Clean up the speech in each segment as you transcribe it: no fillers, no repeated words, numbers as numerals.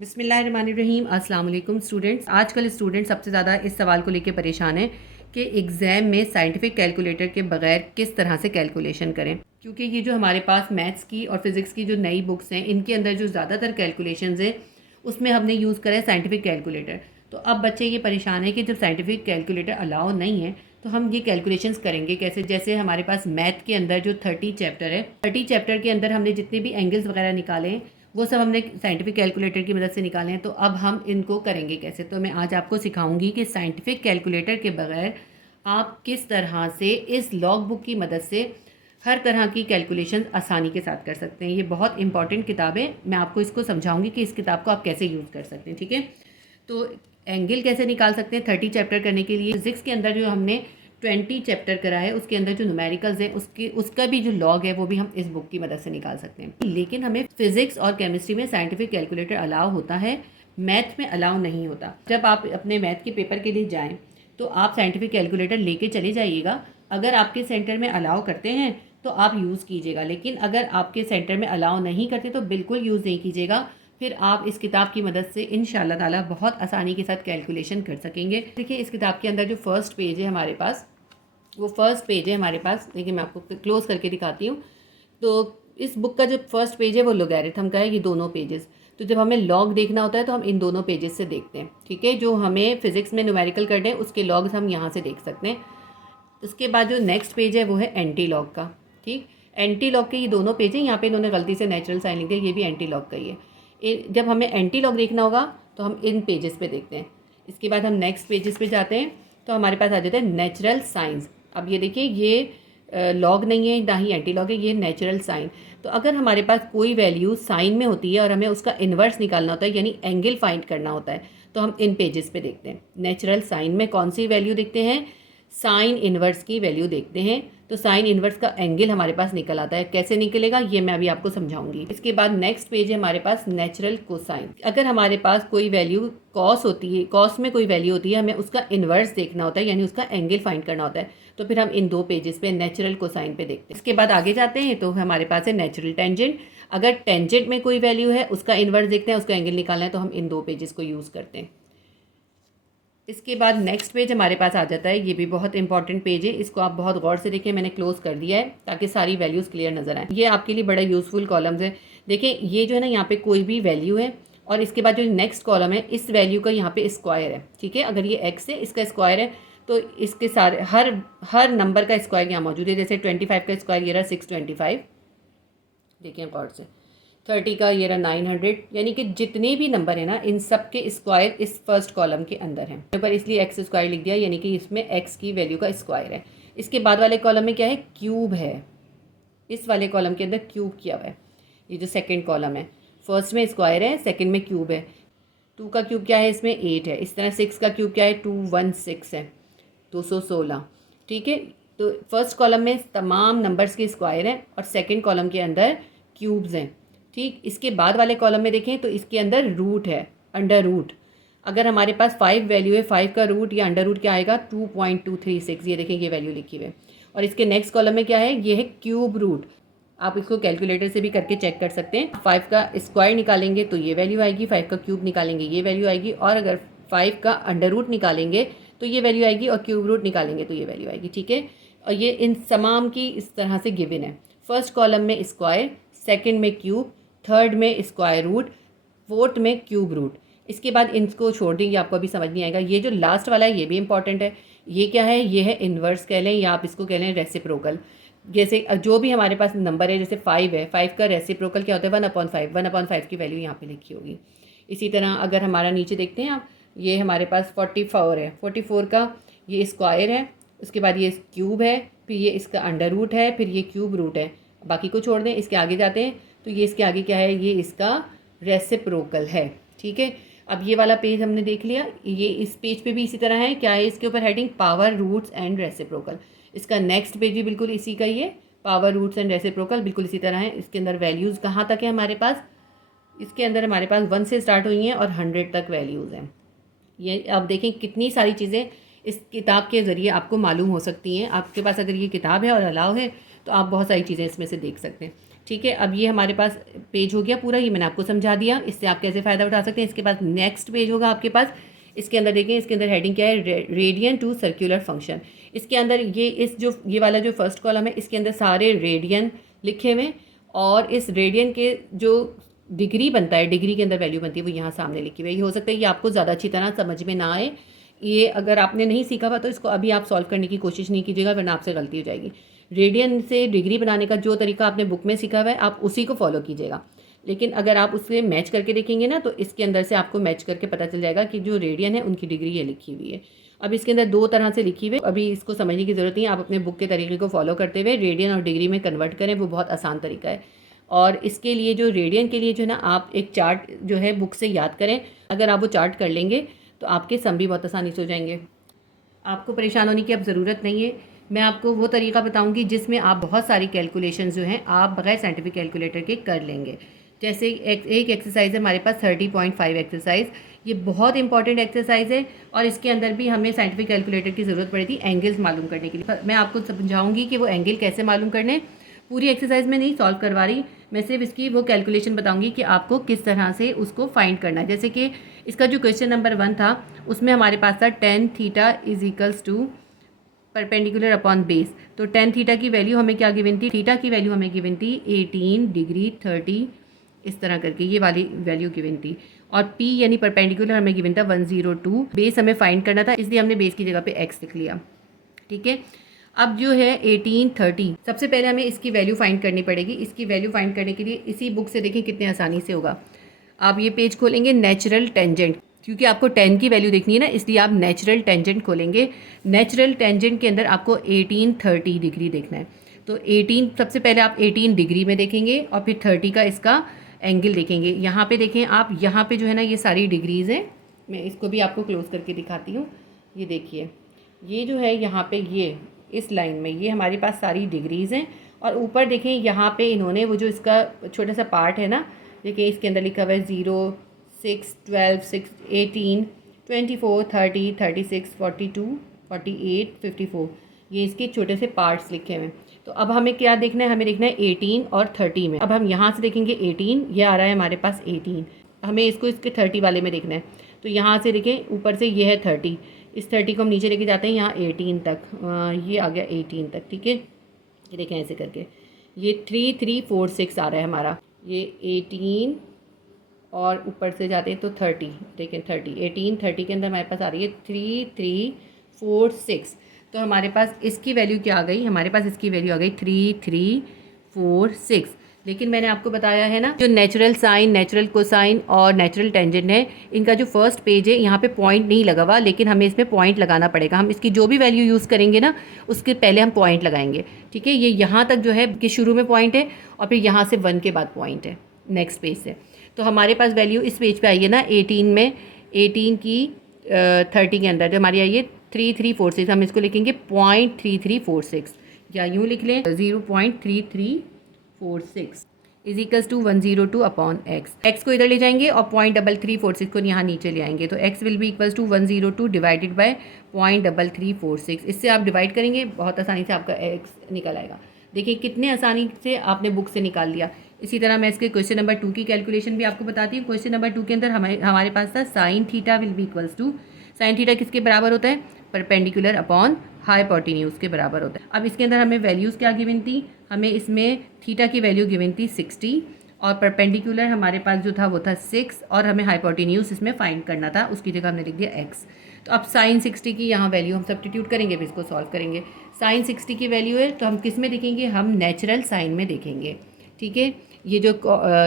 बिस्मिल्लाहिर्रहमानिर्रहीम। अस्सलाम वालेकुम स्टूडेंट्स। आजकल स्टूडेंट सबसे ज़्यादा इस सवाल को लेकर परेशान है कि एग्ज़ाम में साइंटिफिक कैलकुलेटर के बगैर किस तरह से कैलकुलेशन करें, क्योंकि ये जो हमारे पास मैथ्स की और फिज़िक्स की जो नई बुक्स हैं इनके अंदर जो ज़्यादातर कैलकुलेशंस हैं उसमें हमने यूज़ करा है साइंटिफिक कैलकुलेटर। तो अब बच्चे ये परेशान है कि जब साइंटिफिक कैलकुलेटर अलाउ नहीं है तो हम ये कैलकुलेशंस करेंगे कैसे। जैसे हमारे पास मैथ के अंदर जो 30 चैप्टर है, 30 चैप्टर के अंदर हमने जितने भी एंगल्स वगैरह निकाले हैं वो सब हमने साइंटिफिक कैलकुलेटर की मदद से निकाले हैं। तो अब हम इनको करेंगे कैसे। तो मैं आज आपको सिखाऊंगी कि साइंटिफिक कैलकुलेटर के बगैर आप किस तरह से इस लॉग बुक की मदद से हर तरह की कैलकुलेशन आसानी के साथ कर सकते हैं। ये बहुत इंपॉर्टेंट किताब है, मैं आपको इसको समझाऊंगी कि इस किताब को आप कैसे यूज़ कर सकते हैं। ठीक है, तो एंगल कैसे निकाल सकते हैं 30 चैप्टर करने के लिए। फिजिक्स के अंदर जो हमने 20 चैप्टर करा है उसके अंदर जो न्यूमेरिकल्स है उसका भी जो लॉग है वो भी हम इस बुक की मदद से निकाल सकते हैं। लेकिन हमें फिजिक्स और केमिस्ट्री में साइंटिफिक कैलकुलेटर अलाउ होता है, मैथ में अलाउ नहीं होता। जब आप अपने मैथ के पेपर के लिए जाएं तो आप साइंटिफिक कैलकुलेटर लेके चले जाइएगा। अगर आपके सेंटर में अलाउ करते हैं तो आप यूज़ कीजिएगा, लेकिन अगर आपके सेंटर में अलाउ नहीं करते तो बिल्कुल यूज़ नहीं कीजिएगा। फिर आप इस किताब की मदद से इंशाल्लाह ताला बहुत आसानी के साथ कैलकुलेशन कर सकेंगे। देखिए, इस किताब के अंदर जो फर्स्ट पेज है हमारे पास, वो फर्स्ट पेज है हमारे पास। देखिए, मैं आपको क्लोज करके दिखाती हूँ। तो इस बुक का जो फर्स्ट पेज है वो लोगैरिथम का है, ये दोनों पेजेस। तो जब हमें लॉग देखना होता है तो हम इन दोनों पेजेस से देखते हैं। ठीक है, जो हमें फिजिक्स में न्यूमेरिकल करने हैं उसके लॉग्स हम यहाँ से देख सकते हैं। उसके बाद जो नेक्स्ट पेज है वो है एंटी लॉग का। ठीक, एंटी लॉग के ये दोनों पेज हैं। यहाँ पे इन्होंने गलती से नेचुरल साइन लिख दिया, ये भी एंटी लॉग का ही है। जब हमें एंटी लॉग देखना होगा तो हम इन पेजेस पे देखते हैं। इसके बाद हम नेक्स्ट पेजेस पे जाते हैं तो हमारे पास आ जाता है नेचुरल साइंस। अब ये देखिए, ये लॉग नहीं है ना ही एंटी लॉग है, ये नेचुरल साइन। तो अगर हमारे पास कोई वैल्यू साइन में होती है और हमें उसका इन्वर्स निकालना होता है यानी एंगल फाइंड करना होता है तो हम इन पेजेस पे देखते हैं। नेचुरल साइन में कौन सी वैल्यू देखते हैं, साइन इन्वर्स की वैल्यू देखते हैं। तो साइन इन्वर्स का एंगल हमारे पास निकल आता है। कैसे निकलेगा ये मैं अभी आपको समझाऊंगी। इसके बाद नेक्स्ट पेज है हमारे पास नेचुरल कोसाइन। अगर हमारे पास कोई वैल्यू कॉस होती है, कॉस में कोई वैल्यू होती है, हमें उसका इन्वर्स देखना होता है यानी उसका एंगल फाइंड करना होता है। तो फिर हम इन दो पेजेस पे नेचुरल कोसाइन पे देखते हैं। इसके बाद आगे जाते हैं तो हमारे पास है नेचुरल टेंजेंट। अगर टेंजेंट में कोई वैल्यू है उसका इन्वर्स देखते हैं, उसका एंगल निकालना है तो हम इन दो पेजेस को यूज़ करते हैं। इसके बाद नेक्स्ट पेज हमारे पास आ जाता है, ये भी बहुत इंपॉर्टेंट पेज है, इसको आप बहुत गौर से देखें। मैंने क्लोज कर दिया है ताकि सारी वैल्यूज़ क्लियर नजर आए। ये आपके लिए बड़ा यूज़फुल कॉलम्स है। देखें, ये जो है ना यहाँ पे कोई भी वैल्यू है और इसके बाद जो नेक्स्ट कॉलम है इस वैल्यू का यहाँ पे स्क्वायर है। ठीक है, अगर ये एक्स है इसका स्क्वायर है तो इसके सारे हर नंबर का स्क्वायर यहाँ मौजूद है। जैसे 25 का स्क्वायर ये रहा 625, देखिए गौर से। 30 का ये रहा 900, यानी कि जितने भी नंबर है ना इन सब के स्क्वायर इस फर्स्ट कॉलम के अंदर है। पर इसलिए एक्स स्क्वायर लिख दिया यानी कि इसमें एक्स की वैल्यू का स्क्वायर है। इसके बाद वाले कॉलम में क्या है, क्यूब है। इस वाले कॉलम के अंदर क्यूब किया हुआ है। ये जो सेकेंड कॉलम है, फर्स्ट में स्क्वायर है, सेकेंड में क्यूब है। 2 का क्यूब क्या है, इसमें 8 है। इस तरह 6 का क्यूब क्या है, 216 है, 216। ठीक है, तो फर्स्ट कॉलम में तमाम नंबर्स के स्क्वायर हैं और सेकंड कॉलम के अंदर क्यूब्स हैं। ठीक, इसके बाद वाले कॉलम में देखें तो इसके अंदर रूट है, अंडर रूट। अगर हमारे पास 5 वैल्यू है, 5 का रूट या अंडर रूट क्या आएगा, 2.236। ये देखें, ये वैल्यू लिखी हुई है। और इसके नेक्स्ट कॉलम में क्या है, ये है क्यूब रूट। आप इसको कैलकुलेटर से भी करके चेक कर सकते हैं। 5 का स्क्वायर निकालेंगे तो ये वैल्यू आएगी, 5 का क्यूब निकालेंगे ये वैल्यू आएगी, और अगर 5 का अंडर रूट निकालेंगे तो ये वैल्यू आएगी, और क्यूब रूट निकालेंगे तो ये वैल्यू आएगी। ठीक है, और ये इन तमाम की इस तरह से गिवन है। फर्स्ट कॉलम में स्क्वायर, सेकंड में क्यूब, थर्ड में स्क्वायर रूट, फोर्थ में क्यूब रूट। इसके बाद इनको छोड़ देंगे, आपको अभी समझ नहीं आएगा। ये जो लास्ट वाला है ये भी इंपॉर्टेंट है। ये क्या है, ये है इन्वर्स कह लें या आप इसको कह लें रेसिप्रोकल। जैसे जो भी हमारे पास नंबर है, जैसे 5 है, 5 का रेसिप्रोकल क्या होता है, 1/5। 1/5 की वैल्यू यहाँ पे लिखी होगी। इसी तरह अगर हमारा नीचे देखते हैं आप, ये हमारे पास 44 है। 44 का ये स्क्वायर है, उसके बाद ये क्यूब है, फिर ये इसका अंडर रूट है, फिर ये क्यूब रूट है। बाकी को छोड़ दें, इसके आगे जाते हैं तो ये इसके आगे क्या है, ये इसका रेसिप्रोकल है। ठीक है, अब ये वाला पेज हमने देख लिया। ये इस पेज पे भी इसी तरह है, क्या है इसके ऊपर heading, power roots and reciprocal. इसका नेक्स्ट पेज भी बिल्कुल इसी का ही है, पावर रूट्स एंड रेसिप्रोकल, बिल्कुल इसी तरह है। इसके अंदर वैल्यूज़ कहाँ तक है हमारे पास, इसके अंदर हमारे पास 1 से स्टार्ट हुई हैं और 100 तक वैल्यूज़ हैं। ये अब देखें कितनी सारी चीज़ें इस किताब के ज़रिए आपको मालूम हो सकती हैं। आपके पास अगर ये किताब है और अलाउ है तो आप बहुत सारी चीज़ें इसमें से देख सकते हैं। ठीक है, अब ये हमारे पास पेज हो गया पूरा, ये मैंने आपको समझा दिया, इससे आप कैसे फ़ायदा उठा सकते हैं। इसके बाद नेक्स्ट पेज होगा आपके पास, इसके अंदर देखें, इसके अंदर हेडिंग क्या है, रेडियन टू सर्कुलर फंक्शन। इसके अंदर ये वाला जो फर्स्ट कॉलम है, इसके अंदर सारे रेडियन लिखे हुए, और इस रेडियन के जो डिग्री बनता है, डिग्री के अंदर वैल्यू बनती है, वो यहाँ सामने लिखी हुई है। ये हो सकता है ये आपको ज़्यादा अच्छी तरह समझ में ना आए, ये अगर आपने नहीं सीखा हुआ तो इसको अभी आप सॉल्व करने की कोशिश नहीं कीजिएगा, वरना आपसे गलती हो जाएगी। रेडियन से डिग्री बनाने का जो तरीका आपने बुक में सीखा हुआ है, आप उसी को फॉलो कीजिएगा। लेकिन अगर आप उससे मैच करके देखेंगे ना, तो इसके अंदर से आपको मैच करके पता चल जाएगा कि जो रेडियन है उनकी डिग्री ये लिखी हुई है। अब इसके अंदर दो तरह से लिखी हुई है, अभी इसको समझने की ज़रूरत नहीं है, आप अपने बुक के तरीके को फॉलो करते हुए रेडियन और डिग्री में कन्वर्ट करें, वो बहुत आसान तरीका है। और इसके लिए जो रेडियन के लिए जो है ना, आप एक चार्ट जो है बुक से याद करें, अगर आप वो चार्ट कर लेंगे तो आपके सम भी बहुत आसानी से हो जाएंगे। आपको परेशान होने की अब ज़रूरत नहीं है। मैं आपको वो तरीका बताऊंगी जिसमें आप बहुत सारी कैलकुलेशंस जो हैं आप बगैर साइंटिफिक कैलकुलेटर के कर लेंगे। जैसे एक एक्सरसाइज है हमारे पास 30.5 एक्सरसाइज, ये बहुत इंपॉर्टेंट एक्सरसाइज है, और इसके अंदर भी हमें साइंटिफिक कैलकुलेटर की ज़रूरत पड़ी थी एंगल्स मालूम करने के लिए। मैं आपको समझाऊंगी कि वो एंगल कैसे मालूम करने, पूरी एक्सरसाइज में नहीं सॉल्व करवा रही, मैं सिर्फ इसकी वो कैलकुलेशन बताऊंगी कि आपको किस तरह से उसको फाइंड करना है। जैसे कि इसका जो क्वेश्चन नंबर 1 था, उसमें हमारे पास था tan theta is equals to perpendicular upon base. तो tan थीटा की वैल्यू हमें क्या गिवन थी, थीटा की वैल्यू हमें गिवन थी 18 डिग्री 30, इस तरह करके ये वाली वैल्यू गिवन थी। और p यानी परपेंडिकुलर हमें गिवन था 102, बेस हमें फाइंड करना था, इसलिए हमने बेस की जगह पे x लिख लिया। ठीक है, अब जो है 1830, सबसे पहले हमें इसकी वैल्यू फाइंड करनी पड़ेगी। इसकी वैल्यू फाइंड करने के लिए इसी बुक से देखें कितने आसानी से होगा। आप ये पेज खोलेंगे नेचुरल टेंजेंट, क्योंकि आपको tan की वैल्यू देखनी है ना, इसलिए आप नेचुरल टेंजेंट खोलेंगे। नेचुरल टेंजेंट के अंदर आपको 1830 डिग्री देखना है। तो 18 सबसे पहले आप 18 डिग्री में देखेंगे, और फिर 30 का इसका एंगल देखेंगे। यहाँ पे देखें आप, यहाँ पे जो है ना ये सारी डिग्रीज़ हैं, मैं इसको भी आपको क्लोज करके दिखाती हूँ। ये देखिए, ये जो है यहाँ पे, ये इस लाइन में ये हमारे पास सारी डिग्रीज़ हैं, और ऊपर देखें यहाँ पे इन्होंने वो जो इसका छोटा सा पार्ट है ना, देखिए इसके अंदर लिखा हुआ है 0, 6, 12, 6, 18, 24, 30, 36, 42, 48, 54, ये इसके छोटे से पार्ट्स लिखे हुए हैं। तो अब हमें क्या देखना है, हमें देखना है 18 और 30 में। अब हम यहाँ से देखेंगे 18, ये आ रहा है हमारे पास 18, हमें इसको इसके 30 वाले में देखना है। तो यहाँ से देखें ऊपर से ये है 30, इस 30 को हम नीचे लेके जाते हैं यहाँ 18 तक, ये आ गया 18 तक। ठीक है, ये देखें ऐसे करके ये 3, 3, 4, 6 आ रहा है हमारा, ये 18 और ऊपर से जाते हैं तो 30, देखें 30, 18, 30 के अंदर हमारे पास आ रही है 3, 3, 4, 6। तो हमारे पास इसकी वैल्यू क्या आ गई, हमारे पास इसकी वैल्यू आ गई 3, 3, 4, 6। लेकिन मैंने आपको बताया है ना, जो नेचुरल साइन, नेचुरल कोसाइन और नेचुरल टेंजेंट है, इनका जो फर्स्ट पेज है यहाँ पे पॉइंट नहीं लगा हुआ, लेकिन हमें इसमें पॉइंट लगाना पड़ेगा। हम इसकी जो भी वैल्यू यूज़ करेंगे ना, उसके पहले हम पॉइंट लगाएंगे। ठीक है, ये यहाँ तक जो है कि शुरू में पॉइंट है, और फिर यहाँ से 1 के बाद पॉइंट है नेक्स्ट पेज से। तो हमारे पास वैल्यू इस पेज पे आई है ना 18 में, 18 की 30 के अंदर जो हमारी आई है 3346, हम इसको लिखेंगे 0.3346, या यूँ लिख लें 0.3346 is equals to 102 upon x. X को इधर ले जाएंगे और 0.3346 को यहाँ नीचे ले आएंगे, तो x will be equals to 102 divided by 0.3346। इससे आप डिवाइड करेंगे, बहुत आसानी से आपका एक्स निकल आएगा। देखिए कितने आसानी से आपने बुक से निकाल लिया। इसी तरह मैं इसके क्वेश्चन नंबर 2 की कैलकुलेशन भी आपको बताती हूँ। क्वेश्चन नंबर 2 के अंदर हमारे पास था sine theta will be equals to, sine theta किसके बराबर होता है, परपेंडिकुलर अपॉन हाइपोटेन्यूज के बराबर होता है। अब इसके अंदर हमें वैल्यूज़ क्या गिवन थी, हमें इसमें थीटा की वैल्यू गिवन थी 60, और परपेंडिकुलर हमारे पास जो था वो था 6, और हमें हाइपोटेन्यूज इसमें फाइंड करना था, उसकी जगह हमने लिख दिया x। तो अब साइन 60 की यहाँ वैल्यू हम सब्स्टिट्यूट करेंगे, फिर इसको सॉल्व करेंगे। साइन 60 की वैल्यू है तो हम किस में देखेंगे, हम नेचुरल साइन में देखेंगे। ठीक है, ये जो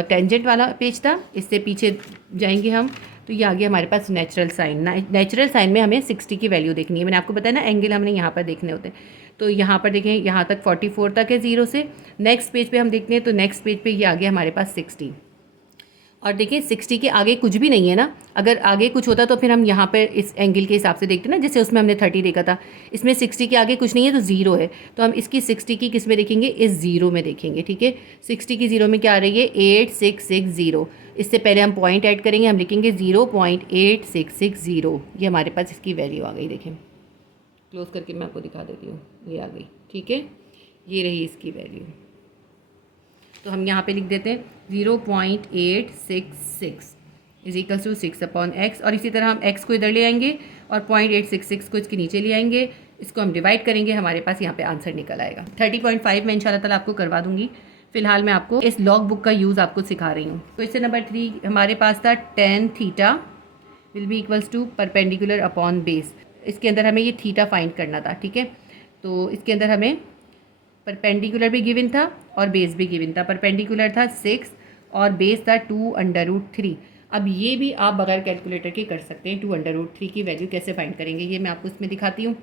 टेंजेंट वाला पेज था इससे पीछे जाएंगे हम, तो ये आ गया हमारे पास नेचुरल साइन। नेचुरल साइन में हमें 60 की वैल्यू देखनी है, मैंने आपको बताया ना एंगल हमने यहाँ पर देखने होते हैं। तो यहाँ पर देखें, यहाँ तक 44 तक है 0 से। नेक्स्ट पेज पे हम देखते हैं तो नेक्स्ट पेज पे ये आ गया हमारे पास 60, और देखिए 60 के आगे कुछ भी नहीं है ना, अगर आगे कुछ होता तो फिर हम यहाँ पर इस एंगल के हिसाब से देखते ना, जैसे उसमें हमने 30 देखा था, इसमें 60 के आगे कुछ नहीं है तो 0 है, तो हम इसकी 60 की किस में देखेंगे, इस 0 में देखेंगे। ठीक है, 60 की 0 में क्या आ रही है 8660, इससे पहले हम पॉइंट ऐड करेंगे, हम लिखेंगे 0.8660, ये हमारे पास इसकी वैल्यू आ गई। देखें क्लोज करके मैं आपको दिखा देती हूँ, ये आ गई। ठीक है, ये रही इसकी वैल्यू। तो हम यहाँ पे लिख देते हैं 0.866 इज इक्वल्स टू 6/x, और इसी तरह हम x को इधर ले आएंगे और 0.866 को इसके नीचे ले आएंगे, इसको हम डिवाइड करेंगे, हमारे पास यहाँ पे आंसर निकल आएगा 30.5। मैं इंशाल्लाह ताला आपको करवा दूंगी। फिलहाल मैं आपको इस लॉग बुक का यूज़ आपको सिखा रही हूँ। क्वेश्चन नंबर 3 हमारे पास था tan theta will be equals to perpendicular upon base. इसके अंदर हमें ये थीटा फाइंड करना था, ठीक है। तो इसके अंदर हमें परपेंडिकुलर भी गिवन था और बेस भी गिवन था। परपेंडिकुलर था 6 और बेस था 2√3। अब ये भी आप बगैर कैलकुलेटर के कर सकते हैं। 2√3 की वैल्यू कैसे फाइंड करेंगे ये मैं आपको इसमें दिखाती हूँ।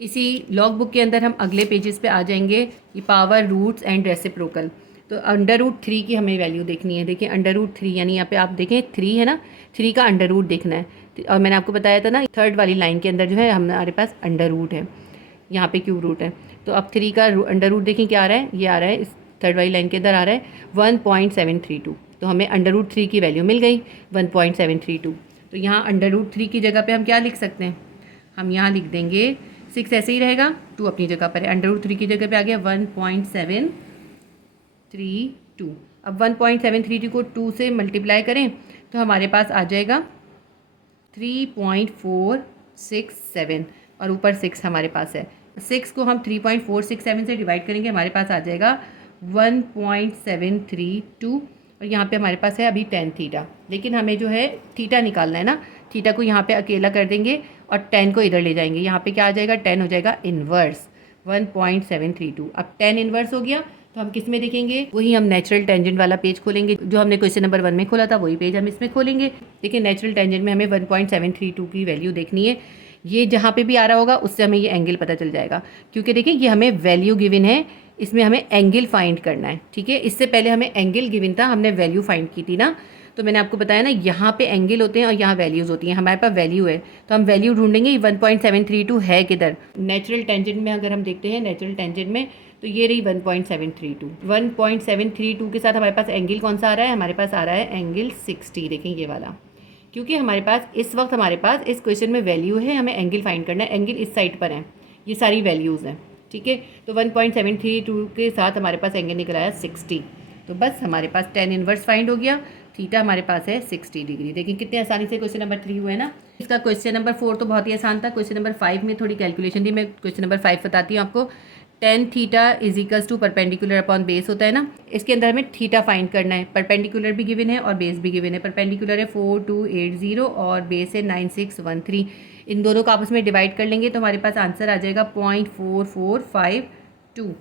इसी लॉग बुक के अंदर हम अगले पेजेस पे आ जाएंगे, ये पावर, रूट्स एंड रेसिप्रोकल। तो √3 की हमें वैल्यू देखनी है। देखिए √3 यानी यहाँ पे आप देखें 3 है ना, 3 का अंडर रूट देखना है। और मैंने आपको बताया था ना, थर्ड वाली लाइन के अंदर जो है हमारे पास अंडर रूट है, यहाँ पे क्यूब रूट है। तो अब 3 का अंडर रूट देखें क्या आ रहा है, ये आ रहा है इस थर्ड वाली लाइन के अंदर आ रहा है 1.732। तो हमें √3 की वैल्यू मिल गई 1.732। तो यहाँ अंडर रूट 3 की जगह पे हम क्या लिख सकते हैं, हम यहाँ लिख देंगे 6 ऐसे ही रहेगा, 2 अपनी जगह पर है। अंडर रूट 3 की जगह पे आ गया 1.732। अब 1.732 को 2 से मल्टीप्लाई करें तो हमारे पास आ जाएगा 3.467 और ऊपर 6 हमारे पास है। 6 को हम 3.467 से डिवाइड करेंगे, हमारे पास आ जाएगा 1.732। और यहाँ पे हमारे पास है अभी tan थीटा, लेकिन हमें जो है थीटा निकालना है ना, थीटा को यहाँ पे अकेला कर देंगे और tan को इधर ले जाएंगे। यहाँ पे क्या आ जाएगा, tan हो जाएगा इन्वर्स 1.732। अब tan इन्वर्स हो गया तो हम किस में देखेंगे, वही हम नेचुरल टेंजेंट वाला पेज खोलेंगे जो हमने क्वेश्चन नंबर 1 में खोला था, वही पेज हम इसमें खोलेंगे। देखिए नेचुरल टेंजेंट में हमें 1.732 की वैल्यू देखनी है। ये जहाँ पे भी आ रहा होगा उससे हमें ये एंगल पता चल जाएगा, क्योंकि देखिए ये हमें वैल्यू गिवन है, इसमें हमें एंगल फाइंड करना है, ठीक है। इससे पहले हमें एंगल गिवन था, हमने वैल्यू फाइंड की थी ना। तो मैंने आपको बताया ना, यहाँ पे एंगल होते हैं और यहाँ वैल्यूज़ होती हैं। हमारे पास वैल्यू है तो हम वैल्यू ढूंढेंगे 1.732 है किधर। नेचुरल टेंजेंट में अगर हम देखते हैं, नेचुरल टेंजेंट में तो ये रही 1.732। 1.732 के साथ हमारे पास एंगल कौन सा आ रहा है, हमारे पास आ रहा है एंगल 60। देखें ये वाला, क्योंकि हमारे पास इस वक्त हमारे पास इस क्वेश्चन में वैल्यू है, हमें एंगल फाइंड करना है। एंगल इस साइड पर है, ये सारी वैल्यूज़ हैं, ठीक है। तो 1.732 के साथ हमारे पास एंगल निकल आया 60। तो बस हमारे पास tan इनवर्स फाइंड हो गया, थीटा हमारे पास है 60 डिग्री। देखिए कितने आसानी से क्वेश्चन नंबर 3 हुआ है ना। इसका क्वेश्चन नंबर 4 तो बहुत ही आसान था। क्वेश्चन नंबर 5 में थोड़ी कैलकुलेशन थी। मैं क्वेश्चन नंबर 5 बताती हूँ आपको। tan theta is equals to perpendicular upon base होता है ना, इसके अंदर हमें थीटा फाइंड करना है। परपेंडिकुलर भी गिवन है और बेस भी गिवन है। परपेंडिकुलर है 4280 और बेस है 9613। इन दोनों को आपस में डिवाइड कर लेंगे तो हमारे पास आंसर आ जाएगा 0.4452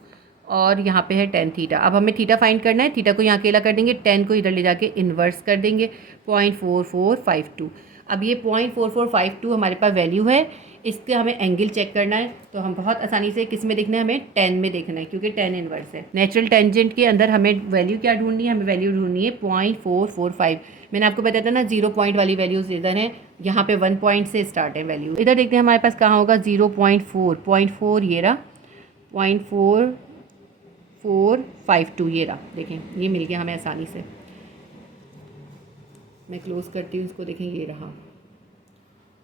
और यहाँ पे है tan थीटा। अब हमें थीटा फाइंड करना है, थीटा को यहाँ अकेला कर देंगे, tan को इधर ले जाके इन्वर्स कर देंगे 0.4452। अब ये 0.4452 हमारे पास वैल्यू है, इसके हमें एंगल चेक करना है। तो हम बहुत आसानी से किस में देखना है, हमें tan में देखना है, क्योंकि tan इनवर्स है। नेचुरल टेंजेंट के अंदर हमें वैल्यू क्या ढूंढनी है, हमें वैल्यू ढूंढनी है 0.445। मैंने आपको बताया था ना 0 पॉइंट वाली वैल्यूज इधर हैं, यहाँ पे 1 पॉइंट से स्टार्ट है वैल्यू। इधर देखते हैं हमारे पास कहाँ होगा 0.4 ये रहा 0.4452 ये रहा। देखें ये मिल गया हमें आसानी से। मैं क्लोज करती हूँ इसको, देखें ये रहा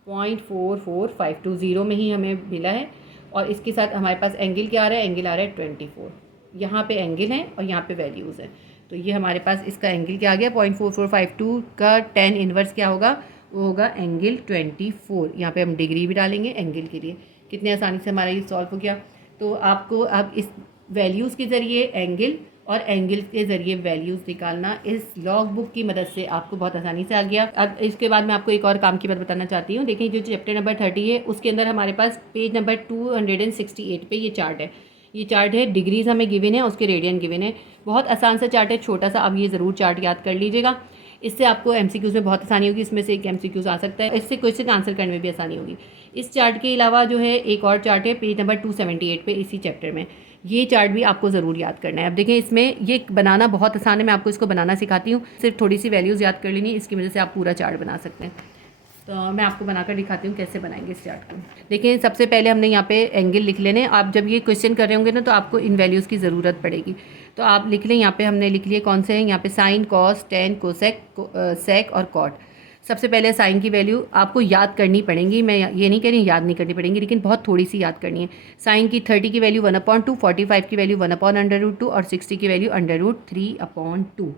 0.4452 जीरो में ही हमें मिला है। और इसके साथ हमारे पास एंगल क्या आ रहा है, एंगल आ रहा है 24। यहाँ पे एंगल है और यहाँ पे वैल्यूज़ है, तो ये हमारे पास इसका एंगल क्या आ गया 0.4452 का tan इनवर्स क्या होगा, वो होगा एंगल 24। यहाँ पे हम डिग्री भी डालेंगे एंगल के लिए। कितने आसानी से हमारा ये सॉल्व हो गया। तो आपको अब इस वैल्यूज़ के ज़रिए एंगल और एंगल के ज़रिए वैल्यूज़ निकालना इस लॉग बुक की मदद से आपको बहुत आसानी से आ गया। अब इसके बाद मैं आपको एक और काम की बात बताना चाहती हूँ। देखिए जो चैप्टर नंबर 30 है उसके अंदर हमारे पास पेज नंबर 268 पे ये चार्ट है। ये चार्ट है, डिग्रीज हमें गिवन है, उसके रेडियन गिवन है। बहुत आसान सा चार्ट है, छोटा सा। अब ये ज़रूर चार्ट याद कर लीजिएगा, इससे आपको MCQs में बहुत आसानी होगी। इसमें से एक MCQs आ सकता है, इससे क्वेश्चन आंसर करने में भी आसानी होगी। इस चार्ट के अलावा जो है एक और चार्ट है पेज नंबर 278 पे इसी चैप्टर में। ये चार्ट भी आपको ज़रूर याद करना है। अब देखें इसमें ये बनाना बहुत आसान है, मैं आपको इसको बनाना सिखाती हूँ। सिर्फ थोड़ी सी वैल्यूज़ याद कर लेनी, इसकी वजह से आप पूरा चार्ट बना सकते हैं। तो मैं आपको बनाकर दिखाती हूँ कैसे बनाएंगे इस चार्ट को। देखिए सबसे पहले हमने यहाँ पे एंगल लिख लेने। आप जब ये क्वेश्चन कर रहे होंगे ना तो आपको इन वैल्यूज़ की ज़रूरत पड़ेगी, तो आप लिख लें। यहाँ पे हमने लिख लिए कौन से हैं, यहाँ पे साइन, कॉस, टेन, कोसेक, सेक और कॉट। सबसे पहले साइन की वैल्यू आपको याद करनी पड़ेंगी, मैं ये नहीं कह रही याद नहीं करनी पड़ेंगी, लेकिन बहुत थोड़ी सी याद करनी है। साइन की 30 की वैल्यू 1/2, 45 की वैल्यू 1/√2 और 60 की वैल्यू √3/2।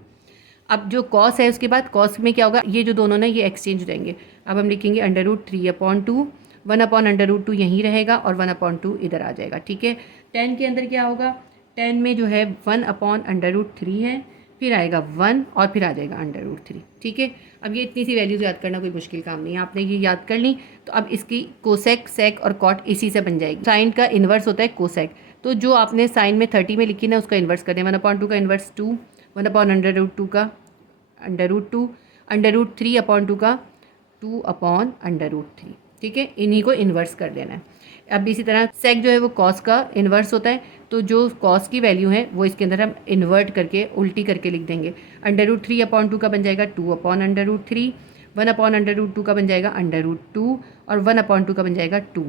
अब जो कॉस है उसके बाद कॉस में क्या होगा, ये जो दोनों ना ये एक्सचेंज हो जाएंगे। अब हम लिखेंगे √3/2, 1/√2 यहीं रहेगा और 1/2 इधर आ जाएगा, ठीक है। 10 के अंदर क्या होगा, 10 में जो है 1/√3 है, फिर आएगा 1 और फिर आ जाएगा √3, ठीक है। अब ये इतनी सी वैल्यूज़ याद करना कोई मुश्किल काम नहीं है, आपने ये याद कर ली तो अब इसकी कोसेक, सेक और कॉट इसी से बन जाएगी। साइन का इन्वर्स होता है कोसेक, तो जो आपने साइन में 30 में लिखी ना उसका इन्वर्स कर दें। 1/2 का इन्वर्स 2, 1/√2 का √2, √3/2 का 2/√3, ठीक है। इन्हीं को इन्वर्स कर देना है। अब इसी तरह सेक जो है वो कॉस का इन्वर्स होता है, तो जो कॉस की वैल्यू है वो इसके अंदर हम इन्वर्ट करके उल्टी करके लिख देंगे। √3/2 का बन जाएगा 2/√3, 1/√2 का बन जाएगा √2 और 1/2 का बन जाएगा 2।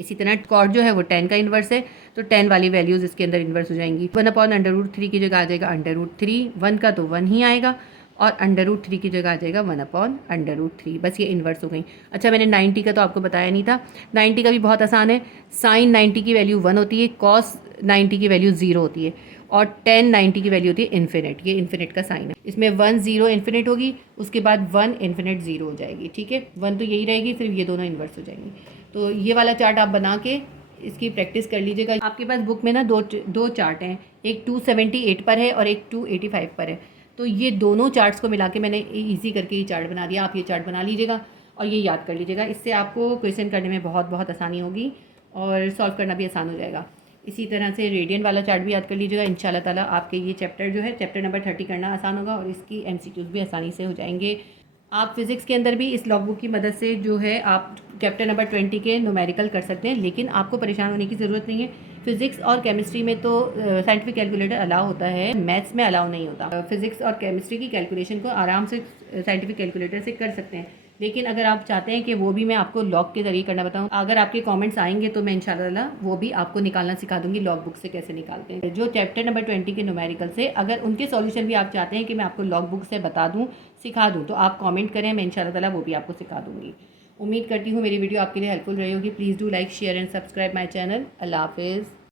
इसी तरह कॉट जो है वो 10 का इन्वर्स है, तो 10 वाली वैल्यूज़ इसके अंदर इन्वर्स हो जाएंगी। 1/√3 की जगह आ जाएगा √3, 1 का तो 1 ही आएगा और √3 की जगह आ जाएगा 1/√3। बस ये इन्वर्स हो गई। अच्छा, मैंने 90 का तो आपको बताया नहीं था। 90 का भी बहुत आसान है। साइन 90 की वैल्यू 1 होती है, कॉस 90 की वैल्यू 0 होती है और 10 90 की वैल्यू होती है इन्फिनिट। ये इन्फिनिट का साइन है। इसमें 1 0 इन्फिनिट होगी, उसके बाद 1 इन्फिनिट 0 हो जाएगी, ठीक है। 1 तो यही रहेगी, सिर्फ ये दोनों इन्वर्स हो जाएंगी। तो ये वाला चार्ट आप बना के इसकी प्रैक्टिस कर लीजिएगा। आपके पास बुक में ना दो चार्ट हैं, एक 278 पर है और एक 285 पर है। तो ये दोनों चार्ट्स को मिला के मैंने इजी करके ये चार्ट बना दिया। आप ये चार्ट बना लीजिएगा और ये याद कर लीजिएगा। इससे आपको क्वेश्चन करने में बहुत बहुत आसानी होगी और सॉल्व करना भी आसान हो जाएगा। इसी तरह से रेडियन वाला चार्ट भी याद कर लीजिएगा। इंशाल्लाह ताला आपके ये चैप्टर जो है चैप्टर नंबर 30 करना आसान होगा और इसकी MCQs भी आसानी से हो जाएंगे। आप फिज़िक्स के अंदर भी इस लॉग बुक की मदद से जो है आप चैप्टर नंबर 20 के न्यूमेरिकल कर सकते हैं, लेकिन आपको परेशान होने की ज़रूरत नहीं है। फिज़िक्स और केमिस्ट्री में तो साइंटिफिक कैलकुलेटर अलाउ होता है, मैथ्स में अलाउ नहीं होता। फिज़िक्स और केमिस्ट्री की कैलकुलेशन को आराम से साइंटिफिक कैलकुलेटर से कर सकते हैं, लेकिन अगर आप चाहते हैं कि वो भी मैं आपको लॉग के ज़रिए करना बताऊँ, अगर आपके कमेंट्स आएंगे तो मैं इंशाल्लाह वो भी आपको निकालना सिखा दूँगी, लॉग बुक से कैसे निकालते हैं। जो चैप्टर नंबर 20 के न्यूमेरिकल से अगर उनके सॉल्यूशन भी आप चाहते हैं कि मैं आपको लॉग बुक से बता दूँ, सिखा दूँ, तो आप कमेंट करें, मैं इंशाल्लाह ताला वो भी आपको सिखा दूँगी। उम्मीद करती हूँ मेरी वीडियो आपके लिए हेल्पफुल रही होगी। Please do like, share and subscribe my channel. अल्लाह हाफिज़।